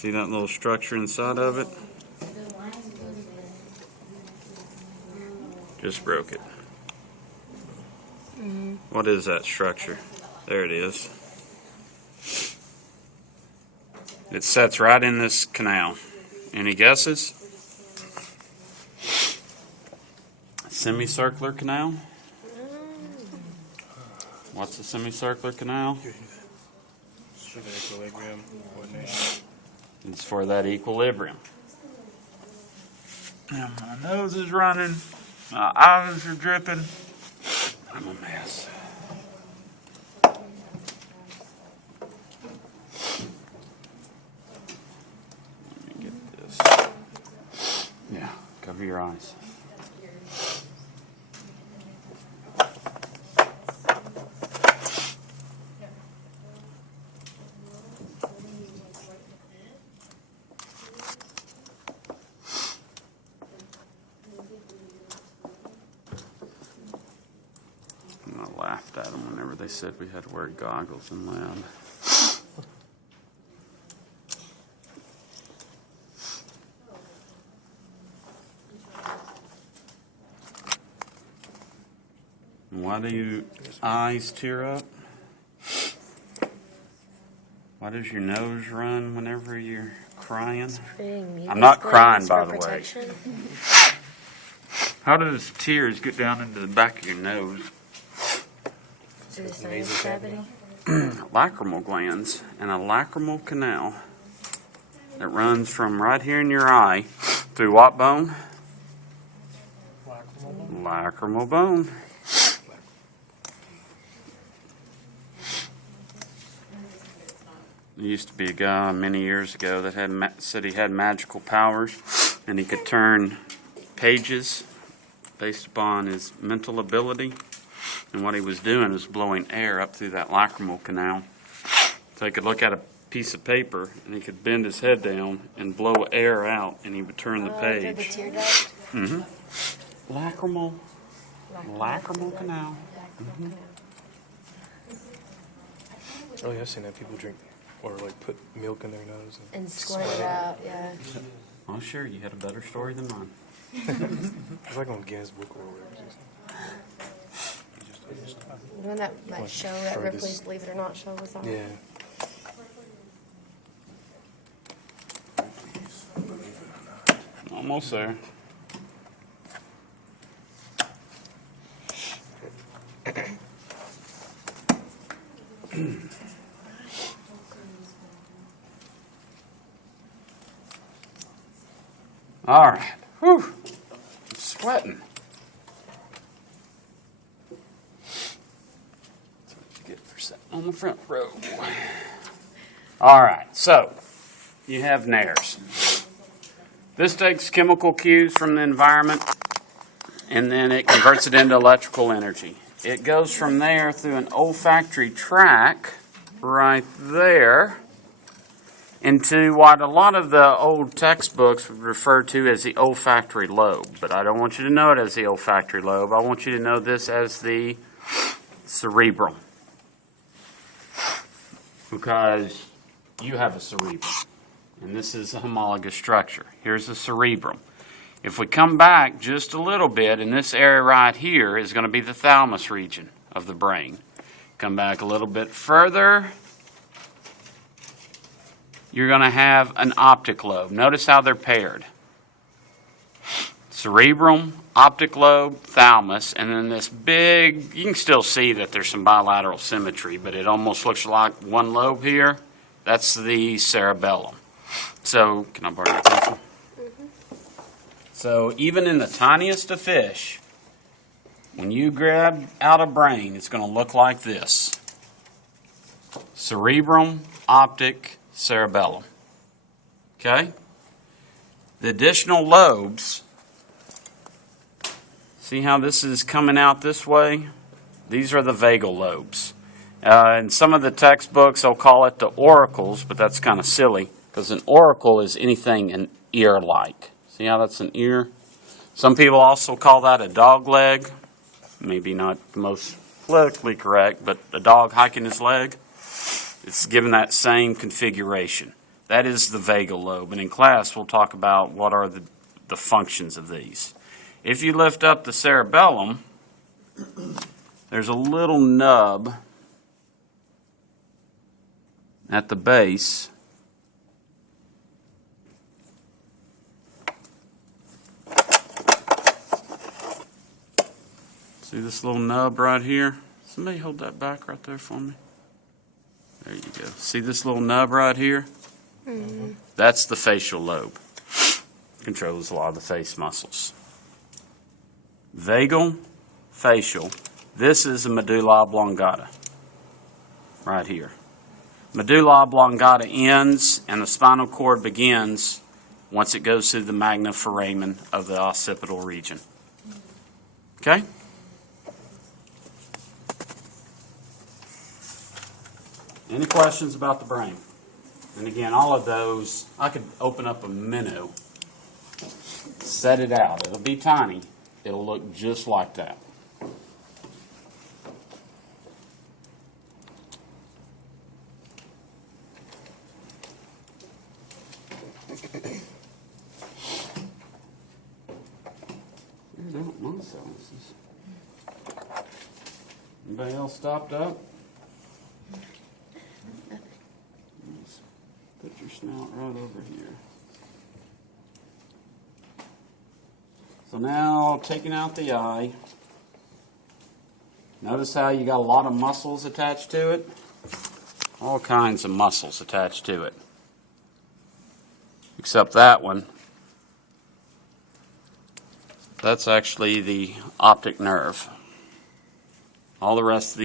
See that little structure inside of it? Just broke it. What is that structure? There it is. It sets right in this canal. Any guesses? Semicircular canal? What's a semicircular canal? It's for that equilibrium. Now my nose is running, my eyes are dripping. I'm a mess. Let me get this. Yeah, cover your eyes. I laughed at them whenever they said we had to wear goggles in lab. Why do your eyes tear up? Why does your nose run whenever you're crying? I'm not crying, by the way. How does tears get down into the back of your nose? Lacrimal glands and a lacrimal canal that runs from right here in your eye through what bone? Lacrimal bone. There used to be a guy many years ago that said he had magical powers and he could turn pages based upon his mental ability. And what he was doing was blowing air up through that lacrimal canal. So he could look at a piece of paper and he could bend his head down and blow air out and he would turn the page. The tear duct? Lacrimal canal. Oh yeah, I've seen that. People drink or like put milk in their nose And squirt it out, yeah. Oh sure, you had a better story than mine. It's like on Guinness Book or whatever. When that show, that Ripley's Believe It or Not show was on. Yeah. Almost there. All right. Whew. I'm sweating. That's what you get for sitting on the front row. All right. So you have nares. This takes chemical cues from the environment, and then it converts it into electrical energy. It goes from there through an olfactory tract right there into what a lot of the old textbooks would refer to as the olfactory lobe. But I don't want you to know it as the olfactory lobe. I want you to know this as the cerebrum, because you have a cerebrum. And this is a homologous structure. Here's the cerebrum. If we come back just a little bit, and this area right here is going to be the thalamus region of the brain. Come back a little bit further, you're going to have an optic lobe. Notice how they're paired. Cerebrum, optic lobe, thalamus, and then this big, you can still see that there's some bilateral symmetry, but it almost looks like one lobe here. That's the cerebellum. So, can I borrow your pencil? So, even in the tiniest of fish, when you grab out a brain, it's going to look like this. Cerebrum, optic, cerebellum. Okay? The additional lobes, see how this is coming out this way? These are the vagal lobes. In some of the textbooks, they'll call it the auricles, but that's kind of silly, because an auricle is anything an ear-like. See how that's an ear? Some people also call that a dog leg. Maybe not the most politically correct, but a dog hiking his leg. It's given that same configuration. That is the vagal lobe. And in class, we'll talk about what are the functions of these. If you lift up the cerebellum, there's a little nub at the base. See this little nub right here? Somebody hold that back right there for me. There you go. See this little nub right here? Mm-hmm. That's the facial lobe. Controls a lot of the face muscles. Vagal, facial. This is a medulla oblongata right here. Medulla oblongata ends and the spinal cord begins once it goes through the magna foramen of the occipital region. Okay? Any questions about the brain? And again, all of those, I could open up a menu, set it out. It'll be tiny. It'll look just like that. Anybody else stopped up? Put your snout right over here. So now, taking out the eye, notice how you got a lot of muscles attached to it? All kinds of muscles attached to it. Except that one. That's actually the optic nerve. All the rest of the